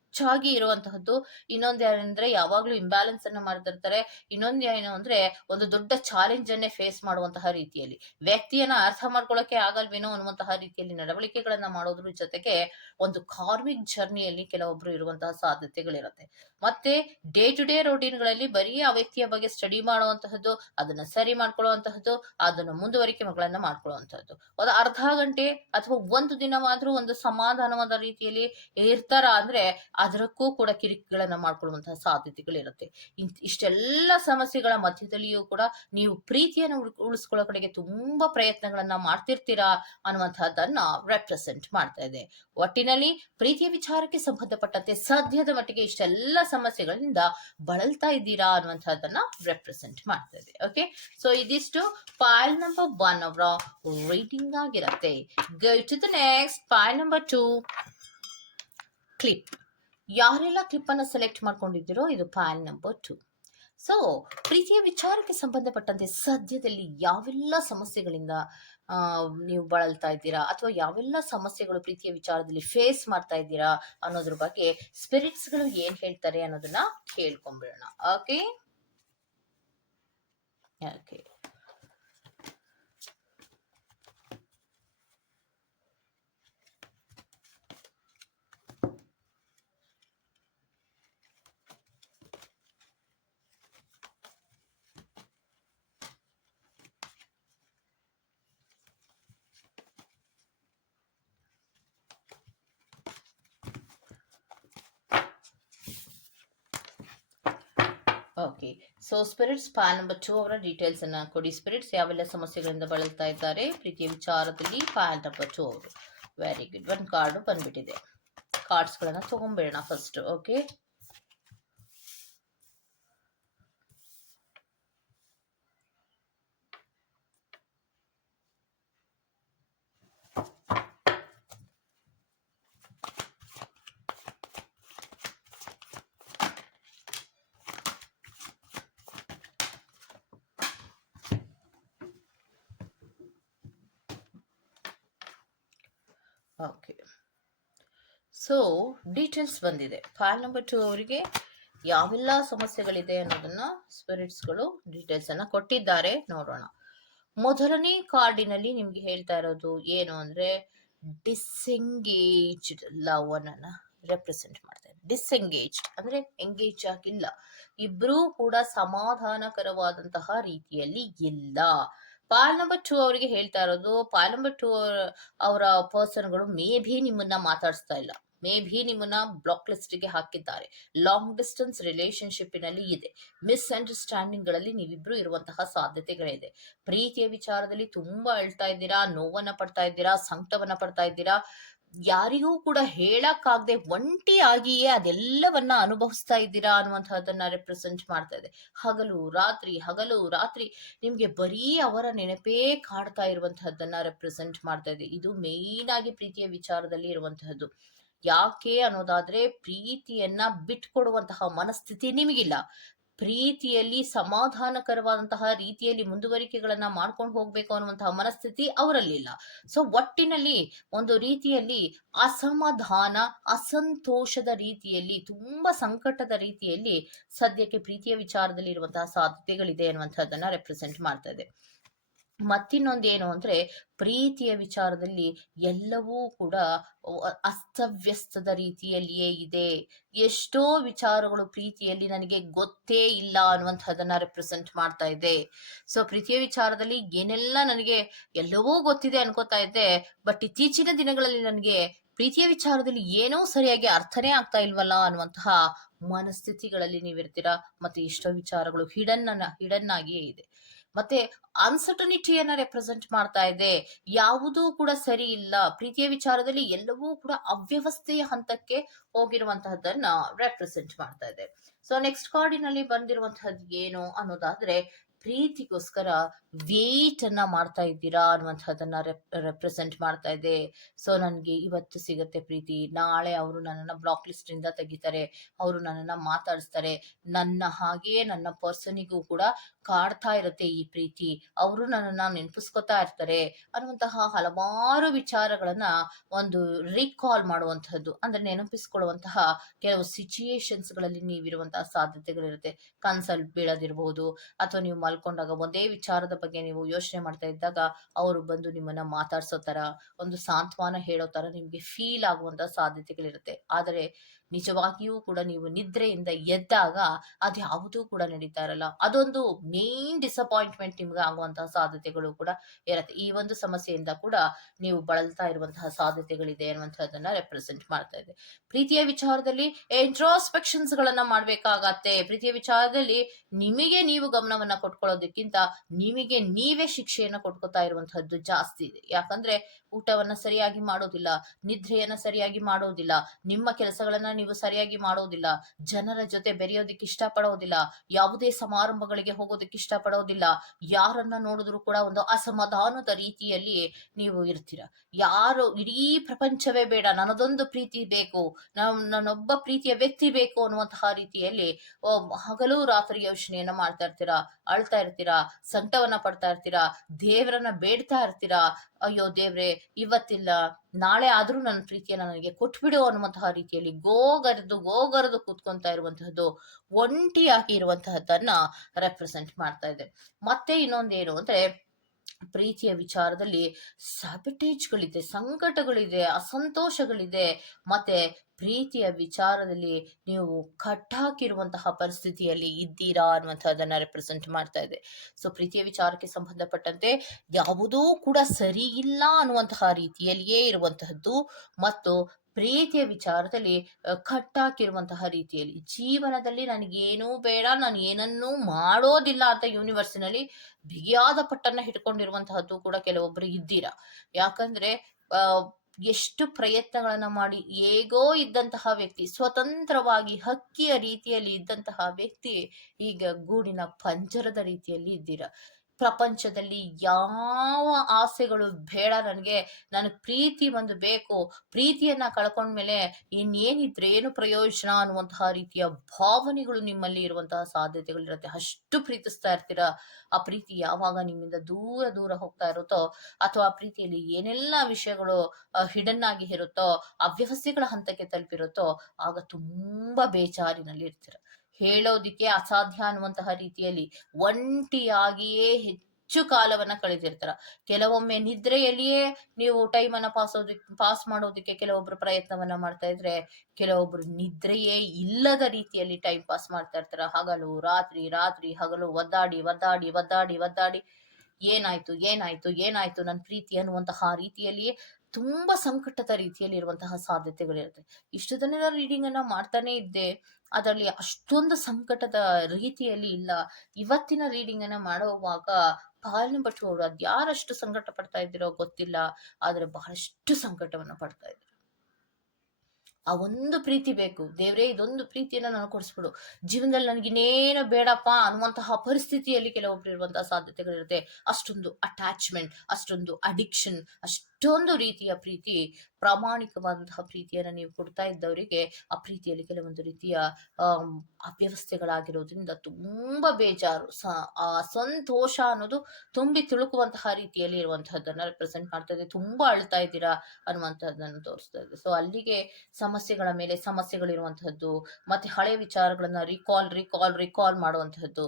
ಹೆಚ್ಚಾಗಿ ಇರುವಂತಹದ್ದು. ಇನ್ನೊಂದು ಏನಂದ್ರೆ ಯಾವಾಗ್ಲೂ ಇಂಬ್ಯಾಲೆನ್ಸ್ ಅನ್ನ ಮಾಡ್ತಿರ್ತಾರೆ. ಇನ್ನೊಂದು ಏನು ಅಂದ್ರೆ ಒಂದು ದೊಡ್ಡ ಚಾಲೆಂಜ್ ಅನ್ನೇ ಫೇಸ್ ಮಾಡುವಂತಹ ರೀತಿಯಲ್ಲಿ. ವ್ಯಕ್ತಿಯನ್ನ ಅರ್ಥ ಮಾಡ್ಕೊಳ್ಳೋಕೆ ಆಗಲ್ವೇನೋ ಅನ್ನುವಂತಹ ರೀತಿಯಲ್ಲಿ ನಡವಳಿಕೆಗಳನ್ನ ಮಾಡೋದ್ರ ಜೊತೆಗೆ ಒಂದು ಕಾರ್ಮಿಕ್ ಜರ್ನಿಯಲ್ಲಿ ಕೆಲವೊಬ್ರು ಇರುವಂತಹ ಸಾಧ್ಯತೆಗಳಿರುತ್ತೆ. ಮತ್ತೆ ಡೇ ಟು ಡೇ ಗಳಲ್ಲಿ ಬರೀ ಆ ವ್ಯಕ್ತಿಯ ಬಗ್ಗೆ ಸ್ಟಡಿ ಮಾಡುವಂತಹದ್ದು, ಅದನ್ನ ಸರಿ ಮಾಡ್ಕೊಳ್ಳುವಂತಹದ್ದು, ಅದನ್ನ ಮುಂದುವರಿಕೆ ಮಗಳನ್ನ ಮಾಡ್ಕೊಳ್ಳುವಂತಹದ್ದು. ಒಂದು ಅರ್ಧ ಗಂಟೆ ಅಥವಾ ಒಂದು ದಿನವಾದ್ರೂ ಒಂದು ಸಮಾಧಾನವಾದ ರೀತಿಯಲ್ಲಿ ಇರ್ತಾರ ಅಂದ್ರೆ ಅದಕ್ಕೂ ಕೂಡ ಕಿರಿಕಿಗಳನ್ನ ಮಾಡ್ಕೊಳ್ಳುವಂತಹ ಸಾಧ್ಯತೆಗಳಿರುತ್ತೆ. ಇಷ್ಟೆಲ್ಲ ಸಮಸ್ಯೆಗಳ ಮಧ್ಯದಲ್ಲಿಯೂ ಕೂಡ ನೀವು ಪ್ರೀತಿಯನ್ನು ಉಳ್- ಉಳಿಸ್ಕೊಳ್ಳೋ ಕಡೆಗೆ ತುಂಬಾ ಪ್ರಯತ್ನಗಳನ್ನ ಮಾಡ್ತಿರ್ತೀರಾ ಅನ್ನುವಂತಹದ್ದನ್ನ ರೆಪ್ರೆಸೆಂಟ್ ಮಾಡ್ತಾ ಇದೆ ಒಟ್ಟಿನಲ್ಲಿ ಪ್ರೀತಿಯ ವಿಚಾರಕ್ಕೆ ಸಂಬಂಧಪಟ್ಟಂತೆ ಸದ್ಯದ ಮಟ್ಟಿಗೆ ಇಷ್ಟೆಲ್ಲ ಸಮಸ್ಯೆಗಳಿಂದ ಬಳಲ್ತಾ ಇದ್ದೀರಾ ಅನ್ನುವಂತಹದ್ದನ್ನ ರೆಪ್ರೆಸೆಂಟ್ ಮಾಡ್ತಾ ಇದೆ ಓಕೆ ಸೊ ಇದಿಷ್ಟು ಫೈಲ್ ನಂಬರ್ ಒನ್ ಅವರ ರೀಡಿಂಗ್ ಆಗಿರುತ್ತೆ. To the next file number two clip ಯಾರೆಲ್ಲ ಕ್ಲಿಪ್ ಅನ್ನ ಸೆಲೆಕ್ಟ್ ಮಾಡ್ಕೊಂಡಿದ್ದೀರೋ ಇದು ಫೈಲ್ ನಂಬರ್ ಟು ಸೊ ಪ್ರೀತಿಯ ವಿಚಾರಕ್ಕೆ ಸಂಬಂಧಪಟ್ಟಂತೆ ಸದ್ಯದಲ್ಲಿ ಯಾವೆಲ್ಲ ಸಮಸ್ಯೆಗಳಿಂದ ನೀವು ಬಳಲ್ತಾ ಇದ್ದೀರಾ? ಅಥವಾ ಯಾವೆಲ್ಲ ಸಮಸ್ಯೆಗಳು ಪ್ರೀತಿಯ ವಿಚಾರದಲ್ಲಿ ಫೇಸ್ ಮಾಡ್ತಾ ಇದ್ದೀರಾ ಅನ್ನೋದ್ರ ಬಗ್ಗೆ ಸ್ಪಿರಿಟ್ಸ್ಗಳು ಏನ್ ಹೇಳ್ತಾರೆ ಅನ್ನೋದನ್ನ ಕೇಳ್ಕೊಂಬಿಡೋಣ. Okay okay okay so spirits pan number two ಅವರ ಡೀಟೇಲ್ಸ್ ಅನ್ನ ಕೊಡಿ. ಸ್ಪಿರಿಟ್ಸ್ ಯಾವೆಲ್ಲ ಸಮಸ್ಯೆಗಳಿಂದ ಬಳಲ್ತಾ ಇದ್ದಾರೆ? ಪ್ರೀತಿಯ ವಿಚಾರದಲ್ಲಿ ಪ್ಯಾನ್ ನಂಬರ್ ಟೂ ಅವರು. ವೆರಿ ಗುಡ್ ಒಂದು ಕಾರ್ಡು ಬಂದ್ಬಿಟ್ಟಿದೆ. ಕಾರ್ಡ್ಸ್ಗಳನ್ನ ತಗೊಂಡ್ಬಿಡೋಣ first okay okay so details ಬಂದಿದೆ. ಫೈಲ್ ನಂಬರ್ ಟು ಅವರಿಗೆ ಯಾವೆಲ್ಲ ಸಮಸ್ಯೆಗಳಿದೆ ಅನ್ನೋದನ್ನ ಸ್ಪಿರಿಟ್ಸ್ಗಳು ಡೀಟೇಲ್ಸ್ ಅನ್ನ ಕೊಟ್ಟಿದ್ದಾರೆ ನೋಡೋಣ. ಮೊದಲನೇ ಕಾರ್ಡಿನಲ್ಲಿ ನಿಮ್ಗೆ ಹೇಳ್ತಾ ಇರೋದು ಏನು ಅಂದ್ರೆ ಡಿಸ್ಎಂಗೇಜ್ಡ್ ಲವ್ ಅನ್ನ ರೆಪ್ರೆಸೆಂಟ್ ಮಾಡ್ತಾರೆ ಡಿಸ್ಎಂಗೇಜ್ ಅಂದ್ರೆ ಎಂಗೇಜ್ ಆಗಿಲ್ಲ. ಇಬ್ರೂ ಕೂಡ ಸಮಾಧಾನಕರವಾದಂತಹ ರೀತಿಯಲ್ಲಿ ಇಲ್ಲ. ಪಾಲ್ ನಂಬರ್ ಟೂ ಅವರಿಗೆ ಹೇಳ್ತಾ ಇರೋದು, ಪಾಲ್ ನಂಬರ್ ಟೂ ಅವರ ಪರ್ಸನ್ಗಳು ಮೇ ಬಿ ನಿಮ್ಮನ್ನ ಮಾತಾಡಿಸ್ತಾ ಇಲ್ಲ. ಮೇ ಬಿ ನಿಮ್ಮನ್ನ ಬ್ಲಾಕ್ ಲಿಸ್ಟ್ಗೆ ಹಾಕಿದ್ದಾರೆ. ಲಾಂಗ್ ಡಿಸ್ಟೆನ್ಸ್ ರಿಲೇಶನ್ಶಿಪ್ನಲ್ಲಿ ಇದೆ. ಮಿಸ್ಅಂಡರ್ಸ್ಟ್ಯಾಂಡಿಂಗ್ಗಳಲ್ಲಿ ನೀವಿಬ್ರು ಇರುವಂತಹ ಸಾಧ್ಯತೆಗಳಿದೆ. ಪ್ರೀತಿಯ ವಿಚಾರದಲ್ಲಿ ತುಂಬಾ ಅಳ್ತಾ ಇದ್ದೀರಾ, ನೋವನ್ನ ಪಡ್ತಾ ಇದ್ದೀರಾ, ಸಂಕಟವನ್ನ ಪಡ್ತಾ ಇದ್ದೀರಾ? ಯಾರಿಗೂ ಕೂಡ ಹೇಳಕ್ಕಾಗದೆ ಒಂಟಿಯಾಗಿಯೇ ಅದೆಲ್ಲವನ್ನ ಅನುಭವಿಸ್ತಾ ಇದ್ದೀರಾ ಅನ್ನುವಂತಹದನ್ನ ರೆಪ್ರೆಸೆಂಟ್ ಮಾಡ್ತಾ ಇದೆ. ಹಗಲು, ರಾತ್ರಿ ಹಗಲು, ರಾತ್ರಿ ನಿಮ್ಗೆ ಬರೀ ಅವರ ನೆನಪೇ ಕಾಡ್ತಾ ಇರುವಂತಹದ್ದನ್ನ ರೆಪ್ರೆಸೆಂಟ್ ಮಾಡ್ತಾ ಇದೆ. ಇದು ಮೇನ್ ಆಗಿ ಪ್ರೀತಿಯ ವಿಚಾರದಲ್ಲಿ ಇರುವಂತಹದ್ದು. ಯಾಕೆ ಅನ್ನೋದಾದ್ರೆ ಪ್ರೀತಿಯನ್ನ ಬಿಟ್ಕೊಡುವಂತಹ ಮನಸ್ಥಿತಿ ನಿಮಗಿಲ್ಲ. ಪ್ರೀತಿಯಲ್ಲಿ ಸಮಾಧಾನಕರವಾದಂತಹ ರೀತಿಯಲ್ಲಿ ಮುಂದುವರಿಕೆಗಳನ್ನ ಮಾಡ್ಕೊಂಡು ಹೋಗ್ಬೇಕು ಅನ್ನುವಂತಹ ಮನಸ್ಥಿತಿ ಅವರಲ್ಲಿಲ್ಲ. ಸೊ ಒಟ್ಟಿನಲ್ಲಿ ಒಂದು ರೀತಿಯಲ್ಲಿ ಅಸಮಾಧಾನ, ಅಸಂತೋಷದ ರೀತಿಯಲ್ಲಿ, ತುಂಬಾ ಸಂಕಟದ ರೀತಿಯಲ್ಲಿ ಸದ್ಯಕ್ಕೆ ಪ್ರೀತಿಯ ವಿಚಾರದಲ್ಲಿ ಇರುವಂತಹ ಸಾಧ್ಯತೆಗಳಿದೆ ಅನ್ನುವಂಥದ್ದನ್ನ ರೆಪ್ರೆಸೆಂಟ್ ಮಾಡ್ತಾ ಇದೆ. ಮತ್ತಿನ್ನೊಂದೇನು ಅಂದ್ರೆ ಪ್ರೀತಿಯ ವಿಚಾರದಲ್ಲಿ ಎಲ್ಲವೂ ಕೂಡ ಅಸ್ತವ್ಯಸ್ತದ ರೀತಿಯಲ್ಲಿಯೇ ಇದೆ. ಎಷ್ಟೋ ವಿಚಾರಗಳು ಪ್ರೀತಿಯಲ್ಲಿ ನನಗೆ ಗೊತ್ತೇ ಇಲ್ಲ ಅನ್ನುವಂಥದ್ದನ್ನ ರೆಪ್ರೆಸೆಂಟ್ ಮಾಡ್ತಾ ಇದೆ. ಸೊ ಪ್ರೀತಿಯ ವಿಚಾರದಲ್ಲಿ ಏನೆಲ್ಲ ನನಗೆ ಎಲ್ಲವೂ ಗೊತ್ತಿದೆ ಅನ್ಕೋತಾ ಇದ್ದೆ ಬಟ್ ಇತ್ತೀಚಿನ ದಿನಗಳಲ್ಲಿ ನನಗೆ ಪ್ರೀತಿಯ ವಿಚಾರದಲ್ಲಿ ಏನೋ ಸರಿಯಾಗಿ ಅರ್ಥನೇ ಆಗ್ತಾ ಇಲ್ವಲ್ಲ ಅನ್ನುವಂತಹ ಮನಸ್ಥಿತಿಗಳಲ್ಲಿ ನೀವಿರ್ತೀರಾ? ಮತ್ತೆ ಎಷ್ಟೋ ವಿಚಾರಗಳು ಹಿಡನ್ನ ಹಿಡನ್ ಆಗಿಯೇ ಇದೆ. ಮತ್ತೆ ಅನ್ಸರ್ಟನಿಟಿಯನ್ನ ರೆಪ್ರೆಸೆಂಟ್ ಮಾಡ್ತಾ ಇದೆ. ಯಾವುದೂ ಕೂಡ ಸರಿ ಇಲ್ಲ. ಪ್ರೀತಿಯ ವಿಚಾರದಲ್ಲಿ ಎಲ್ಲವೂ ಕೂಡ ಅವ್ಯವಸ್ಥೆಯ ಹಂತಕ್ಕೆ ಹೋಗಿರುವಂತಹದ್ದನ್ನ ರೆಪ್ರೆಸೆಂಟ್ ಮಾಡ್ತಾ ಇದೆ. ಸೊ ನೆಕ್ಸ್ಟ್ ಕಾರ್ಡಿನಲ್ಲಿ ಬಂದಿರುವಂತಹದ್ದು ಏನು ಅನ್ನೋದಾದ್ರೆ, ಪ್ರೀತಿಗೋಸ್ಕರ ವೇಟ್ ಅನ್ನ ಮಾಡ್ತಾ ಇದ್ದೀರಾ ಅನ್ನುವಂಥದ್ದನ್ನ ರೆಪ್ರೆಸೆಂಟ್ ಮಾಡ್ತಾ ಇದೆ. ಸೊ ನನಗೆ ಇವತ್ತು ಸಿಗತ್ತೆ ಪ್ರೀತಿ. ನಾಳೆ ಅವರು ನನ್ನನ್ನ ಬ್ಲಾಕ್ ಲಿಸ್ಟ್ ಇಂದ ತೆಗಿತಾರೆ. ಅವರು ನನ್ನನ್ನ ಮಾತಾಡಿಸ್ತಾರೆ. ನನ್ನ ಹಾಗೆಯೇ ನನ್ನ ಪರ್ಸನಿಗೂ ಕೂಡ ಕಾಡ್ತಾ ಇರುತ್ತೆ ಈ ಪ್ರೀತಿ. ಅವರು ನನ್ನನ್ನ ನೆನಪಿಸ್ಕೊತಾ ಇರ್ತಾರೆ ಅನ್ನುವಂತಹ ಹಲವಾರು ವಿಚಾರಗಳನ್ನ ಒಂದು ರೀಕಾಲ್ ಮಾಡುವಂತಹದ್ದು. ಅಂದ್ರೆ ನೆನಪಿಸ್ಕೊಳ್ಳುವಂತಹ ಕೆಲವು ಸಿಚುಯೇಷನ್ಸ್ಗಳಲ್ಲಿ ನೀವಿರುವಂತಹ ಸಾಧ್ಯತೆಗಳಿರುತ್ತೆ. ಕನ್ಸಲ್ ಬೀಳದಿರಬಹುದು ಅಥವಾ ನೀವು ಮಲ್ಕೊಂಡಾಗ ಒಂದೇ ವಿಚಾರದ ಬಗ್ಗೆ ನೀವು ಯೋಚನೆ ಮಾಡ್ತಾ ಇದ್ದಾಗ ಅವರು ಬಂದು ನಿಮ್ಮನ್ನ ಮಾತಾಡ್ಸೋ ತರ, ಒಂದು ಸಾಂತ್ವನ ಹೇಳೋ ತರ ನಿಮ್ಗೆ ಫೀಲ್ ಆಗುವಂತಹ ಸಾಧ್ಯತೆಗಳಿರುತ್ತೆ. ಆದರೆ ನಿಜವಾಗಿಯೂ ಕೂಡ ನೀವು ನಿದ್ರೆಯಿಂದ ಎದ್ದಾಗ ಅದು ಯಾವುದೂ ಕೂಡ ನಡೀತಾ ಇರಲ್ಲ. ಅದೊಂದು ಮೇನ್ ಡಿಸಪಾಯಿಂಟ್ಮೆಂಟ್ ನಿಮ್ಗೆ ಆಗುವಂತಹ ಸಾಧ್ಯತೆಗಳು ಕೂಡ ಇರುತ್ತೆ. ಈ ಒಂದು ಸಮಸ್ಯೆಯಿಂದ ಕೂಡ ನೀವು ಬಳಲ್ತಾ ಇರುವಂತಹ ಸಾಧ್ಯತೆಗಳಿದೆ ಅನ್ನುವಂಥದ್ದನ್ನ ರೆಪ್ರೆಸೆಂಟ್ ಮಾಡ್ತಾ ಇದೆ. ಪ್ರೀತಿಯ ವಿಚಾರದಲ್ಲಿ ಇಂಟ್ರಾಸ್ಪೆಕ್ಷನ್ಸ್ ಗಳನ್ನ ಮಾಡ್ಬೇಕಾಗತ್ತೆ. ಪ್ರೀತಿಯ ವಿಚಾರದಲ್ಲಿ ನಿಮಗೆ ನೀವು ಗಮನವನ್ನ ಕೊಟ್ಕೊಳ್ಳೋದಕ್ಕಿಂತ ನಿಮಗೆ ನೀವೇ ಶಿಕ್ಷೆಯನ್ನ ಕೊಟ್ಕೋತಾ ಇರುವಂತಹದ್ದು ಜಾಸ್ತಿ ಇದೆ. ಯಾಕಂದ್ರೆ ಊಟವನ್ನ ಸರಿಯಾಗಿ ಮಾಡೋದಿಲ್ಲ, ನಿದ್ರೆಯನ್ನ ಸರಿಯಾಗಿ ಮಾಡೋದಿಲ್ಲ, ನಿಮ್ಮ ಕೆಲಸಗಳನ್ನ ನೀವು ಸರಿಯಾಗಿ ಮಾಡೋದಿಲ್ಲ. ಜನರ ಜೊತೆ ಬೆರೆಯೋದಕ್ಕೆ ಇಷ್ಟಪಡೋದಿಲ್ಲ. ಯಾವುದೇ ಸಮಾರಂಭಗಳಿಗೆ ಹೋಗೋದಕ್ಕೆ ಇಷ್ಟಪಡೋದಿಲ್ಲ. ಯಾರನ್ನ ನೋಡಿದ್ರು ಕೂಡ ಒಂದು ಅಸಮಾಧಾನದ ರೀತಿಯಲ್ಲಿ ನೀವು ಇರ್ತೀರ. ಯಾರು ಇಡೀ ಪ್ರಪಂಚವೇ ಬೇಡ. ನನ್ನದೊಂದು ಪ್ರೀತಿ ಬೇಕು. ನನ್ ನನ್ನೊಬ್ಬ ಪ್ರೀತಿಯ ವ್ಯಕ್ತಿ ಬೇಕು ಅನ್ನುವಂತಹ ರೀತಿಯಲ್ಲಿ ಹಗಲು ರಾತ್ರಿ ಯೋಚನೆಯನ್ನ ಮಾಡ್ತಾ ಇರ್ತೀರಾ. ಅಳ್ತಾ ಇರ್ತೀರಾ. ಸಂಕಟವನ್ನ ಪಡ್ತಾ ಇರ್ತೀರಾ. ದೇವರನ್ನ ಬೇಡ್ತಾ ಇರ್ತೀರಾ. ಅಯ್ಯೋ ದೇವ್ರೆ, ಇವತ್ತಿಲ್ಲ. ನಾಳೆ ಆದರೂ ನನ್ನ ಪ್ರೀತಿಯನ್ನ ನನಗೆ ಕೊಟ್ಬಿಡು ಅನ್ನುವಂತಹ ರೀತಿಯಲ್ಲಿ ಗೋಗರೆದು ಗೋಗರೆದು ಕೂತ್ಕೊಂತಾ ಇರುವಂತಹದ್ದು ಒಂಟಿಯಾಗಿ ಇರುವಂತಹದ್ದನ್ನ ರೆಪ್ರೆಸೆಂಟ್ ಮಾಡ್ತಾ ಇದೆ. ಮತ್ತೆ ಇನ್ನೊಂದೇನು ಅಂದ್ರೆ ಪ್ರೀತಿಯ ವಿಚಾರದಲ್ಲಿ ಸಾಬಿಟೇಜ್ಗಳಿದೆ ಸಂಕಟಗಳಿದೆ, ಅಸಂತೋಷಗಳಿದೆ. ಮತ್ತೆ ಪ್ರೀತಿಯ ವಿಚಾರದಲ್ಲಿ ನೀವು ಕಟ್ಟಾಕಿರುವಂತಹ ಪರಿಸ್ಥಿತಿಯಲ್ಲಿ ಇದ್ದೀರಾ ಅನ್ನುವಂಥದ್ದನ್ನ ರೆಪ್ರೆಸೆಂಟ್ ಮಾಡ್ತಾ ಇದೆ. ಸೊ ಪ್ರೀತಿಯ ವಿಚಾರಕ್ಕೆ ಸಂಬಂಧಪಟ್ಟಂತೆ ಯಾವುದೂ ಕೂಡ ಸರಿ ಇಲ್ಲ ಅನ್ನುವಂತಹ ರೀತಿಯಲ್ಲಿಯೇ ಇರುವಂತಹದ್ದು. ಮತ್ತು ಪ್ರೀತಿಯ ವಿಚಾರದಲ್ಲಿ ಕಟ್ಟಾಕಿರುವಂತಹ ರೀತಿಯಲ್ಲಿ, ಜೀವನದಲ್ಲಿ ನನಗೇನೂ ಬೇಡ, ನಾನು ಏನನ್ನೂ ಮಾಡೋದಿಲ್ಲ ಅಂತ ಯೂನಿವರ್ಸಿನಲ್ಲಿ ಬಿಗಿಯಾದ ಪಟ್ಟನ್ನ ಹಿಡ್ಕೊಂಡಿರುವಂತಹದ್ದು ಕೂಡ ಕೆಲವೊಬ್ಬರು ಇದ್ದೀರಾ. ಯಾಕಂದ್ರೆ ಎಷ್ಟು ಪ್ರಯತ್ನಗಳನ್ನ ಮಾಡಿ ಹೇಗೋ ಇದ್ದಂತಹ ವ್ಯಕ್ತಿ, ಸ್ವತಂತ್ರವಾಗಿ ಹಕ್ಕಿಯ ರೀತಿಯಲ್ಲಿ ಇದ್ದಂತಹ ವ್ಯಕ್ತಿ ಈಗ ಗೂಡಿನ ಪಂಜರದ ರೀತಿಯಲ್ಲಿ ಇದ್ದೀರಾ. ಪ್ರಪಂಚದಲ್ಲಿ ಯಾವ ಆಸೆಗಳು ಬೇಡ ನನಗೆ ನನಗೆ ಪ್ರೀತಿ ಒಂದು ಬೇಕು, ಪ್ರೀತಿಯನ್ನ ಕಳ್ಕೊಂಡ್ಮೇಲೆ ಇನ್ನೇನಿದ್ರೆ ಏನು ಪ್ರಯೋಜನ ಅನ್ನುವಂತಹ ರೀತಿಯ ಭಾವನೆಗಳು ನಿಮ್ಮಲ್ಲಿ ಇರುವಂತಹ ಸಾಧ್ಯತೆಗಳಿರುತ್ತೆ. ಅಷ್ಟು ಪ್ರೀತಿಸ್ತಾ ಇರ್ತೀರ? ಆ ಪ್ರೀತಿ ಯಾವಾಗ ನಿಮ್ಮಿಂದ ದೂರ ದೂರ ಹೋಗ್ತಾ ಇರುತ್ತೋ, ಅಥವಾ ಆ ಪ್ರೀತಿಯಲ್ಲಿ ಏನೆಲ್ಲ ವಿಷಯಗಳು ಹಿಡನ್ ಆಗಿ ಇರುತ್ತೋ ಅವ್ಯವಸ್ಥೆಗಳ ಹಂತಕ್ಕೆ ತಲುಪಿರುತ್ತೋ, ಆಗ ತುಂಬಾ ಬೇಜಾರಿನಲ್ಲಿ ಇರ್ತೀರ ಹೇಳೋದಿಕ್ಕೆ ಅಸಾಧ್ಯ ಅನ್ನುವಂತಹ ರೀತಿಯಲ್ಲಿ ಒಂಟಿಯಾಗಿಯೇ ಹೆಚ್ಚು ಕಾಲವನ್ನ ಕಳೆದಿರ್ತಾರ. ಕೆಲವೊಮ್ಮೆ ನಿದ್ರೆಯಲ್ಲಿಯೇ ನೀವು ಟೈಮನ್ನ ಅನ್ನ ಪಾಸ್ ಮಾಡೋದಕ್ಕೆ ಕೆಲವೊಬ್ರು ಪ್ರಯತ್ನವನ್ನ ಮಾಡ್ತಾ ಇದ್ರೆ ಕೆಲವೊಬ್ರು ನಿದ್ರೆಯೇ ಇಲ್ಲದ ರೀತಿಯಲ್ಲಿ ಟೈಮ್ ಪಾಸ್ ಮಾಡ್ತಾ ಇರ್ತಾರ. ಹಗಲು, ರಾತ್ರಿ ರಾತ್ರಿ, ಹಗಲು, ಒದ್ದಾಡಿ ಒದ್ದಾಡಿ ಒದ್ದಾಡಿ ಒದ್ದಾಡಿ ಏನಾಯ್ತು ಏನಾಯ್ತು ಏನಾಯ್ತು ನನ್ನ ಪ್ರೀತಿ ಅನ್ನುವಂತಹ ರೀತಿಯಲ್ಲಿಯೇ ತುಂಬಾ ಸಂಕಟದ ರೀತಿಯಲ್ಲಿ ಇರುವಂತಹ ಸಾಧ್ಯತೆಗಳಿರುತ್ತೆ. ಇಷ್ಟು ದಿನ ರೀಡಿಂಗ್ ಅನ್ನ ಮಾಡ್ತಾನೆ ಇದ್ದೆ, ಅದರಲ್ಲಿ ಅಷ್ಟೊಂದು ಸಂಕಟದ ರೀತಿಯಲ್ಲಿ ಇಲ್ಲ. ಇವತ್ತಿನ ರೀಡಿಂಗ್ ಅನ್ನ ಮಾಡುವಾಗ ಪಾಲನೆ ಭಟ್ ಅವರು ಅದ್ಯಾರಷ್ಟು ಸಂಕಟ ಪಡ್ತಾ ಇದ್ದೀರೋ ಗೊತ್ತಿಲ್ಲ, ಆದ್ರೆ ಬಹಳಷ್ಟು ಸಂಕಟವನ್ನು ಪಡ್ತಾ ಇದ್ರು. ಆ ಒಂದು ಪ್ರೀತಿ ಬೇಕು. ದೇವ್ರೇ, ಇದೊಂದು ಪ್ರೀತಿಯನ್ನು ನಾನು ಕೊಡಿಸ್ಬಿಡು. ಜೀವನದಲ್ಲಿ ನನಗಿನ್ನೇನು ಬೇಡಪ್ಪ ಅನ್ನುವಂತಹ ಪರಿಸ್ಥಿತಿಯಲ್ಲಿ ಕೆಲವೊಬ್ರು ಇರುವಂತಹ ಸಾಧ್ಯತೆಗಳಿರುತ್ತೆ. ಅಷ್ಟೊಂದು ಅಟ್ಯಾಚ್ಮೆಂಟ್ ಅಷ್ಟೊಂದು ಅಡಿಕ್ಷನ್ ಅಷ್ಟೊಂದು ರೀತಿಯ ಪ್ರೀತಿ, ಪ್ರಾಮಾಣಿಕವಾದಂತಹ ಪ್ರೀತಿಯನ್ನು ನೀವು ಕೊಡ್ತಾ ಇದ್ದವರಿಗೆ, ಆ ಪ್ರೀತಿಯಲ್ಲಿ ಕೆಲವೊಂದು ರೀತಿಯ ಅವ್ಯವಸ್ಥೆಗಳಾಗಿರೋದ್ರಿಂದ ತುಂಬಾ ಬೇಜಾರು. ಆ ಸಂತೋಷ ಅನ್ನೋದು ತುಂಬಿ ತಿಳುಕುವಂತಹ ರೀತಿಯಲ್ಲಿ ಇರುವಂತಹದ್ದನ್ನ ರೆಪ್ರೆಸೆಂಟ್ ಮಾಡ್ತಾ ಇದೆ. ತುಂಬಾ ಅಳ್ತಾ ಇದ್ದೀರಾ ಅನ್ನುವಂಥದ್ದನ್ನು ತೋರಿಸ್ತಾ ಇದೆ. ಸೊ ಅಲ್ಲಿಗೆ ಸಮಸ್ಯೆಗಳ ಮೇಲೆ ಸಮಸ್ಯೆಗಳಿರುವಂತಹದ್ದು, ಮತ್ತೆ ಹಳೆ ವಿಚಾರಗಳನ್ನ ರಿಕಾಲ್ ರಿಕಾಲ್ ರಿಕಾಲ್ ಮಾಡುವಂತಹದ್ದು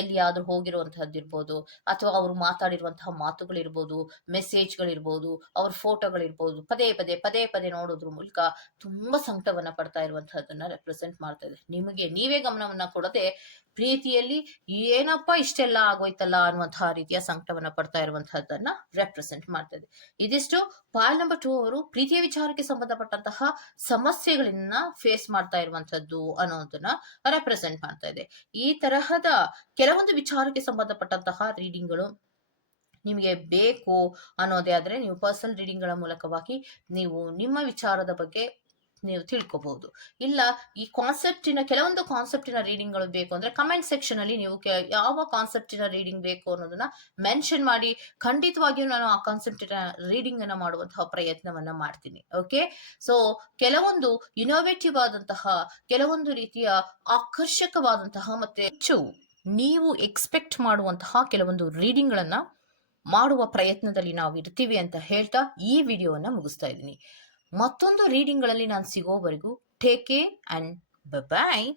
ಎಲ್ಲಿಯಾದ್ರೂ ಹೋಗಿರುವಂತಹದ್ದು ಇರ್ಬೋದು ಅಥವಾ ಅವರು ಮಾತಾಡಿರುವಂತಹ ಮಾತುಗಳಿರ್ಬೋದು ಮೆಸೇಜ್ಗಳಿರ್ಬೋದು ಅವ್ರ ಫೋಟೋಗಳಿರ್ಬೋದು ಪದೇ ಪದೇ ಪದೇ ಪದೇ ನೋಡೋದ್ರ ಮೂಲಕ ತುಂಬಾ ಸಂಕಟವನ್ನ ಪಡ್ತಾ ಇರುವಂತಹದ್ದನ್ನ ರೆಪ್ರೆಸೆಂಟ್ ಮಾಡ್ತಾ ಇದೆ ನಿಮಗೆ ನೀವೇ ಗಮನವನ್ನ ಕೊಡದೆ ಪ್ರೀತಿಯಲ್ಲಿ ಏನಪ್ಪ ಇಷ್ಟೆಲ್ಲ ಆಗೋಯ್ತಲ್ಲ ಅನ್ನುವಂತಹ ರೀತಿಯ ಸಂಕಟವನ್ನ ಪಡ್ತಾ ಇರುವಂತಹದ್ದನ್ನ ರೆಪ್ರೆಸೆಂಟ್ ಮಾಡ್ತಾ ಇದೆ. ಇದಿಷ್ಟು ಪಾಲ್ ನಂಬರ್ ಟೂ ಅವರು ಪ್ರೀತಿಯ ವಿಚಾರಕ್ಕೆ ಸಂಬಂಧಪಟ್ಟಂತಹ ಸಮಸ್ಯೆಗಳನ್ನ ಫೇಸ್ ಮಾಡ್ತಾ ಇರುವಂತದ್ದು ಅನ್ನೋದನ್ನ ರೆಪ್ರೆಸೆಂಟ್ ಮಾಡ್ತಾ ಇದೆ. ಈ ತರಹದ ಕೆಲವೊಂದು ವಿಚಾರಕ್ಕೆ ಸಂಬಂಧಪಟ್ಟಂತಹ ರೀಡಿಂಗ್ಗಳು ನಿಮಗೆ ಬೇಕು ಅನ್ನೋದೇ ಆದರೆ ನೀವು ಪರ್ಸನಲ್ ರೀಡಿಂಗ್ಗಳ ಮೂಲಕವಾಗಿ ನೀವು ನಿಮ್ಮ ವಿಚಾರದ ಬಗ್ಗೆ ನೀವು ತಿಳ್ಕೊಬಹುದು ಇಲ್ಲ, ಈ ಕಾನ್ಸೆಪ್ಟಿನ ಕೆಲವೊಂದು ಕಾನ್ಸೆಪ್ಟಿನ ರೀಡಿಂಗ್ಗಳು ಬೇಕು ಅಂದ್ರೆ ಕಮೆಂಟ್ ಸೆಕ್ಷನ್ ಅಲ್ಲಿ ನೀವು ಯಾವ ಕಾನ್ಸೆಪ್ಟಿನ ರೀಡಿಂಗ್ ಬೇಕು ಅನ್ನೋದನ್ನ ಮೆನ್ಷನ್ ಮಾಡಿ ಖಂಡಿತವಾಗಿಯೂ ನಾನು ಆ ಕಾನ್ಸೆಪ್ಟಿನ ರೀಡಿಂಗ್ ಅನ್ನ ಮಾಡುವಂತಹ ಪ್ರಯತ್ನವನ್ನ ಮಾಡ್ತೀನಿ ಓಕೆ ಸೊ ಕೆಲವೊಂದು ಇನೋವೇಟಿವ್ ಆದಂತಹ, ಕೆಲವೊಂದು ರೀತಿಯ ಆಕರ್ಷಕವಾದಂತಹ ಮತ್ತೆ ಹೆಚ್ಚು ನೀವು ಎಕ್ಸ್ಪೆಕ್ಟ್ ಮಾಡುವಂತಹ ಕೆಲವೊಂದು ರೀಡಿಂಗ್ಗಳನ್ನ ಮಾಡುವ ಪ್ರಯತ್ನದಲ್ಲಿ ನಾವು ಇರ್ತೀವಿ ಅಂತ ಹೇಳ್ತಾ ಈ ವಿಡಿಯೋವನ್ನು ಮುಗಿಸ್ತಾ ಇದ್ದೀನಿ. ಮತ್ತೊಂದು ರೀಡಿಂಗ್ಗಳಲ್ಲಿ ನಾನು ಸಿಗೋವರೆಗೂ ಟೇಕ್ ಕೇರ್ ಅಂಡ್ ಬಾಯ್